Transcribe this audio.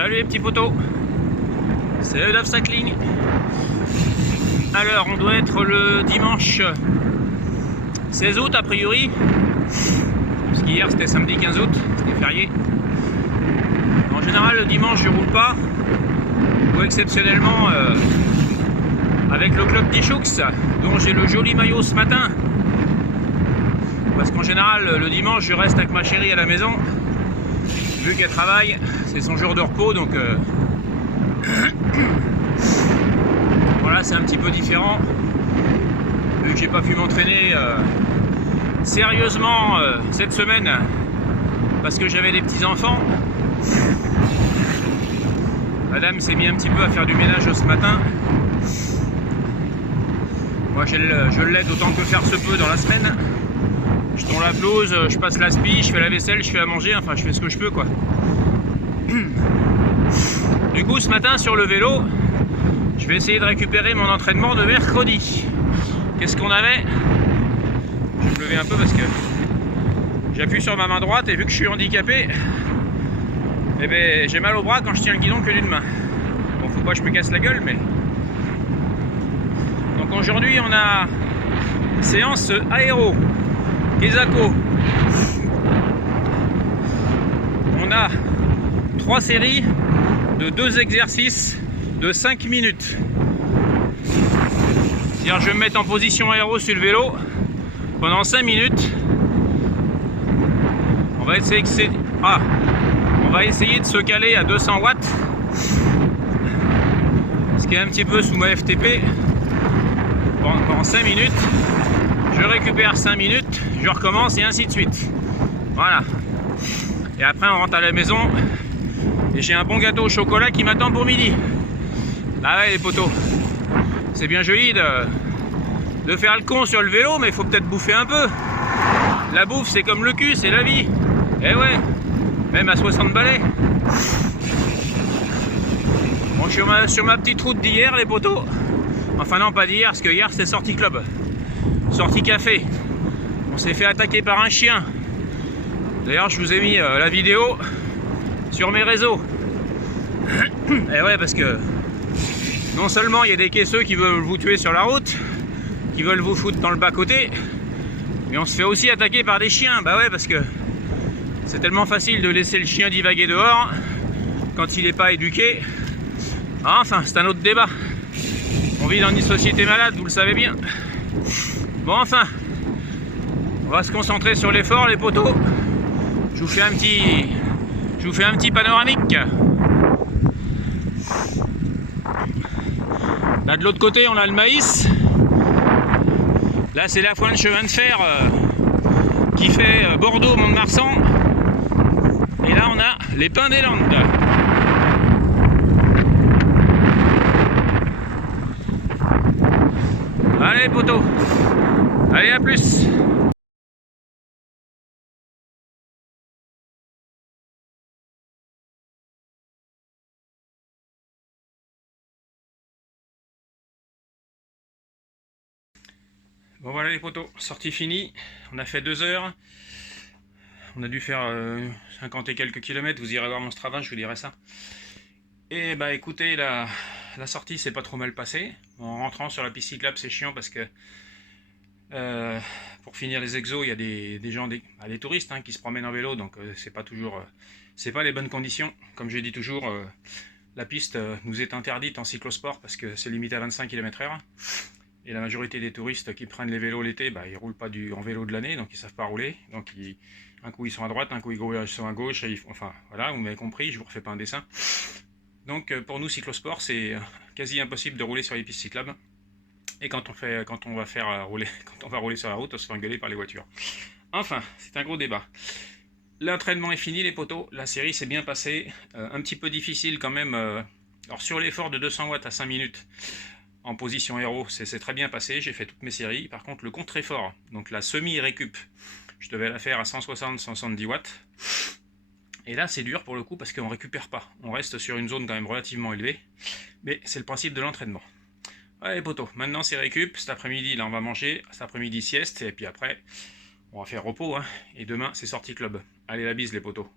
Salut les petits potos, c'est Love Cycling. Alors on doit être le dimanche 16 août a priori, parce qu'hier c'était samedi 15 août, c'était férié. En général le dimanche je roule pas, ou exceptionnellement avec le club d'Ichoux, dont j'ai le joli maillot ce matin. Parce qu'en général le dimanche je reste avec ma chérie à la maison, vu qu'elle travaille, c'est son jour de repos, donc voilà, c'est un petit peu différent, vu que j'ai pas pu m'entraîner sérieusement cette semaine, parce que j'avais des petits enfants. Madame s'est mis un petit peu à faire du ménage ce matin. Moi je l'aide autant que faire se peut dans la semaine. Je tourne la pelouse, je passe la spi, je fais la vaisselle, je fais à manger, enfin je fais ce que je peux quoi. Du coup ce matin sur le vélo, je vais essayer de récupérer mon entraînement de mercredi. Qu'est-ce qu'on avait? Je vais me lever un peu parce que j'appuie sur ma main droite et vu que je suis handicapé, eh ben, j'ai mal au bras quand je tiens le guidon que d'une main. Bon, faut pas que je me casse la gueule, mais... Donc aujourd'hui on a séance aéro. Kesako. On a 3 séries de 2 exercices de 5 minutes. C'est-à-dire je vais me mettre en position aéro sur le vélo pendant 5 minutes. On va essayer de se caler à 200 watts. Ce qui est un petit peu sous ma FTP. Pendant 5 minutes. Je récupère 5 minutes, je recommence et ainsi de suite. Voilà. Et après on rentre à la maison et j'ai un bon gâteau au chocolat qui m'attend pour midi. Ah ouais les potos, c'est bien joli de faire le con sur le vélo, mais il faut peut-être bouffer un peu. La bouffe c'est comme le cul, c'est la vie. Eh ouais, même à 60 balais. Bon, je suis sur ma petite route d'hier les potos. Enfin non, pas d'hier, parce que hier c'est sortie club. Sortie café. On s'est fait attaquer par un chien. D'ailleurs je vous ai mis la vidéo sur mes réseaux. Et ouais, parce que non seulement il y a des caisseux qui veulent vous tuer sur la route, qui veulent vous foutre dans le bas-côté, mais on se fait aussi attaquer par des chiens. Bah ouais, parce que c'est tellement facile de laisser le chien divaguer dehors quand il n'est pas éduqué. Enfin, c'est un autre débat. On vit dans une société malade, vous le savez bien. Bon, enfin, on va se concentrer sur l'effort les potos. Je vous fais un petit panoramique. Là de l'autre côté on a le maïs. Là c'est la foin de chemin de fer qui fait Bordeaux-Mont-de-Marsan. Et là on a les pins des Landes. Allez potos, allez à plus. Bon voilà les potos, sortie finie, on a fait 2 heures, on a dû faire 50 et quelques kilomètres, vous irez voir mon Strava, je vous dirai ça. Et bah écoutez, la sortie s'est pas trop mal passée. En rentrant sur la piste cyclable c'est chiant parce que pour finir les exos il y a des gens, des touristes qui se promènent en vélo, donc c'est pas toujours, c'est pas les bonnes conditions. Comme je dis toujours, la piste nous est interdite en cyclosport parce que c'est limité à 25 km/h. Et la majorité des touristes qui prennent les vélos l'été, bah, ils roulent pas en vélo de l'année, donc ils savent pas rouler. Donc un coup ils sont à droite, un coup ils sont à gauche, enfin voilà, vous m'avez compris, je vous refais pas un dessin. Donc pour nous cyclosport, c'est quasi impossible de rouler sur les pistes cyclables. Et quand on va rouler sur la route, on se fait engueuler par les voitures. Enfin, c'est un gros débat. L'entraînement est fini les potos, la série s'est bien passée, un petit peu difficile quand même. Alors sur l'effort de 200 watts à 5 minutes, en position aéro, c'est très bien passé, j'ai fait toutes mes séries. Par contre le contre-effort, donc la semi-récup, je devais la faire à 160-170 watts. Et là c'est dur pour le coup parce qu'on ne récupère pas. On reste sur une zone quand même relativement élevée. Mais c'est le principe de l'entraînement. Allez potos, maintenant c'est récup. Cet après-midi là on va manger, cet après-midi sieste. Et puis après on va faire repos. Et demain c'est sortie club. Allez la bise les potos.